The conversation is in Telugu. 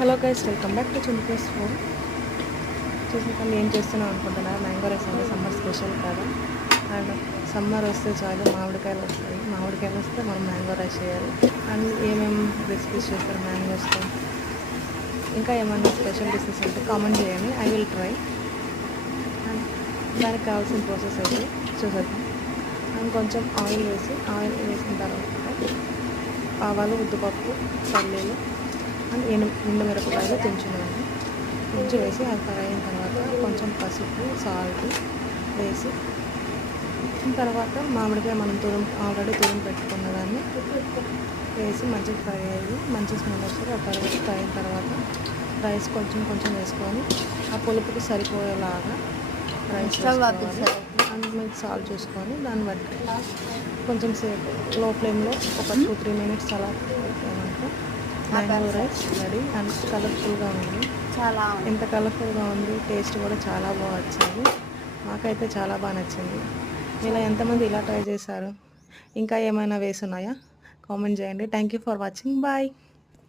Hello guys, welcome back to Chintu's phone. చూసాక ఏం చేస్తున్నాం అనుకుంటున్నారు? మ్యాంగో రైస్ అనేది సమ్మర్ స్పెషల్ కదా. అండ్ సమ్మర్ వస్తే చాలు మామిడికాయలు వస్తాయి. మామిడికాయలు వస్తే మనం మ్యాంగో రైస్ చేయాలి. అండ్ ఏమేమి రెసిపీస్ చేస్తారు మ్యాంగోస్తో, ఇంకా ఏమైనా స్పెషల్ డిషెస్ ఉంటే కామెంట్ చేయండి, ఐ విల్ ట్రై. అండ్ దానికి కావాల్సిన ప్రాసెస్ అయితే చూసేద్దాం. అండ్ కొంచెం ఆయిల్ వేసిన తర్వాత ఆవాలు, ఉద్దుపప్పు, పల్లీలు అండ్ ఎండుమిరపకాయలు తుంచున్నాను. వేసి అది ఫ్రై అయిన తర్వాత కొంచెం పసుపు, సాల్ట్ వేసి తర్వాత మామిడికాయ మనం ఆల్రెడీ తురుము పెట్టుకున్న దాన్ని వేసి మంచిగా ఫ్రై అయ్యి మంచి స్మెల్ వస్తుంది. ఆ తర్వాత ఫ్రై అయిన తర్వాత రైస్ కొంచెం వేసుకొని ఆ పులుపుకి సరిపోయేలాగా రైస్ అండ్ మీకు సాల్ట్ చూసుకొని దాన్ని బట్టి కొంచెం సేపు లో ఫ్లేమ్లో ఒక 2-3 మినిట్స్ అలా పెట్టామంటే మ్యాంగో రైస్ రెడీ. అండ్ కలర్ఫుల్గా ఉంది, ఎంత కలర్ఫుల్గా ఉంది, టేస్ట్ కూడా చాలా బాగా వచ్చింది. నాకైతే చాలా బాగా నచ్చింది. ఇలా ఎంతమంది ఇలా ట్రై చేశారు? ఇంకా ఏమైనా వేసి ఉన్నాయా? కామెంట్ చేయండి. Thank you for watching. Bye.